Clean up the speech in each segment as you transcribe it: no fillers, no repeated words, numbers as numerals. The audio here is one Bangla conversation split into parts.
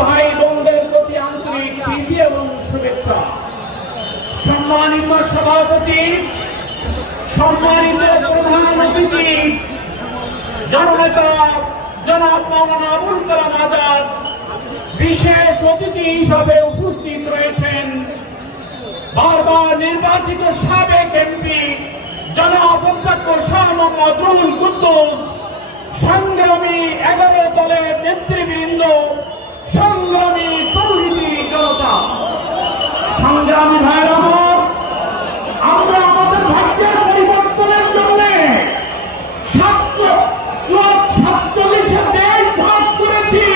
ভাই বোনদের প্রতি আন্তরিক প্রীতি এবং শুভেচ্ছা। সম্মানিত সভাপতি, সম্মানিত প্রধান অতিথি, জননেতা জনাব মাওলানা আবুল কালাম আজাদ, বিশেষ অতিথি হিসাবে উপস্থিত রয়েছেন বারবার নির্বাচিত সাবেক এমপি জনাব অধ্যক্ষ শাহ মোহাম্মদ রুহুল কুদ্দুস, সংগ্রামী 11 দলের নেতৃবৃন্দ, সংগ্রামী তৌহিদি জনতা, সংগ্রামী ভাইয়েরা আমার, আমরা আমাদের ভাগ্যের পরিবর্তনের জন্য 47 দেশ ভাগ করেছি।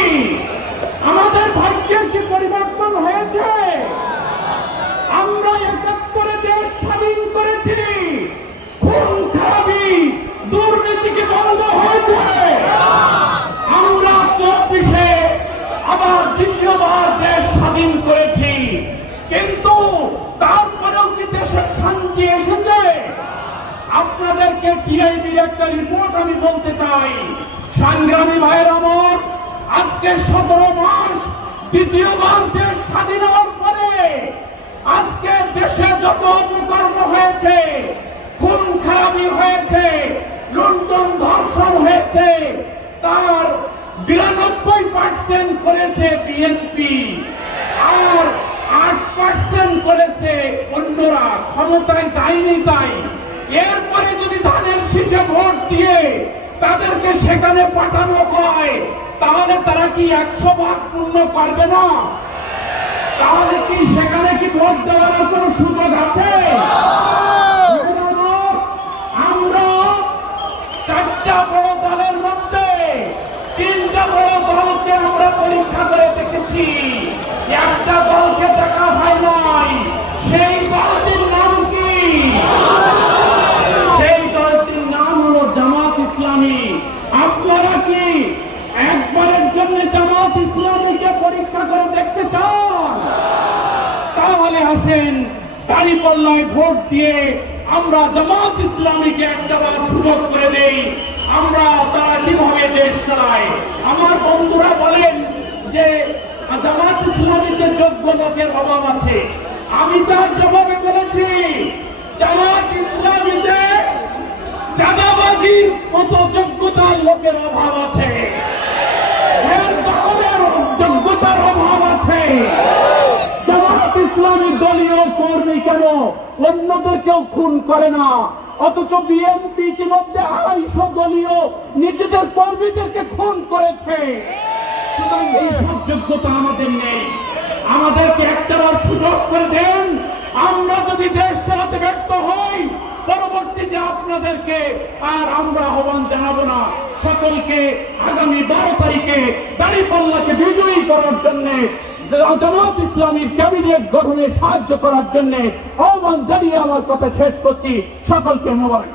আমাদের ভাগ্যের কি পরিবর্তন হয়েছে? আমরা 71 দেশ স্বাধীন করেছি। খুন খারাপি দুর্নীতিকে বন্ধ হয়েছে। আমরা 24-এ আবার দ্বিতীয়বার দেশ স্বাধীন করেছি, কিন্তু তারপরেও কি দেশের শান্তি এসেছে? আপনাদেরকে টিআইবির একটা রিপোর্ট আমি বলতে চাই। সংগ্রামী ভাইয়ের আমার, আজকে 17 মাস দ্বিতীয়বার দেশ স্বাধীন হওয়ার পরে আজকে দেশে যত অপকর্ম হয়েছে, খুন খারাপি হয়েছে, লুণ্ঠন ধর্ষণ হয়েছে, তার 92% করেছে বিএনপি, আর 8% করেছে অন্যরা। ক্ষমতায় যায়নি তাই। এরপরে যদি ধানের শীষে ভোট দিয়ে তাদেরকে সেখানে পাঠানো হয়, তাহলে তারা কি 100 ভাগ পূর্ণ করবে না? তাহলে কি সেখানে কি ভোট দেওয়ার কোনো সুযোগ আছে? আমরা 4টা বড় দলের মধ্যে 3টা বড় দলকে আমরা পরীক্ষা করে দেখেছি। একটা দলকে দেখা হয় নাই। সেই দলটির নাম কি? সেই দলটির নাম হলো জামাত ইসলামী। আপনারা কি একবারের জন্য জামাত ইসলামীকে পরীক্ষা করে দেখতে চান? তাহলে আসেন দাঁড়িপাল্লায় ভোট দিয়ে আমরা জামাত ইসলামীকে একটাবার সুযোগ করে দেই। আমরা তারা কিভাবে দেশ চালায়। আমার বন্ধুরা বলেন যে জামাত ইসলামীতে যোগ্য লোকের অভাব আছে। আমি তার জবাবে বলেছি, জামাত ইসলামীতে চাঁদাবাজির মতো যোগ্যতার লোকের অভাব আছে, দখলের যোগ্যতার অভাব আছে। জামাত ইসলামী দলীয় কর্মী কেন অন্যদেরকেও খুন করে না, অথচ বিএনপি ইতিমধ্যে 250 দলীয় নিজেদের কর্মীদেরকে খুন করেছে। সুতরাং এইসব যোগ্যতা আমাদের নেই। আমাদেরকে একটাবার সুযোগ করে দেন। আমরা যদি দেশ চালাতে ব্যর্থ হই, পরবর্তীতে আপনাদেরকে আর আমরা আহ্বান জানাবো না। সকলকে আগামী 12 তারিখে দাঁড়িপাল্লাকে বিজয়ী করার জন্য, জামাত ইসলামীর ক্যাবিনেট গঠনে সাহায্য করার জন্য আহ্বান জানিয়ে আমার কথা শেষ করছি। সকলকে মোবারক।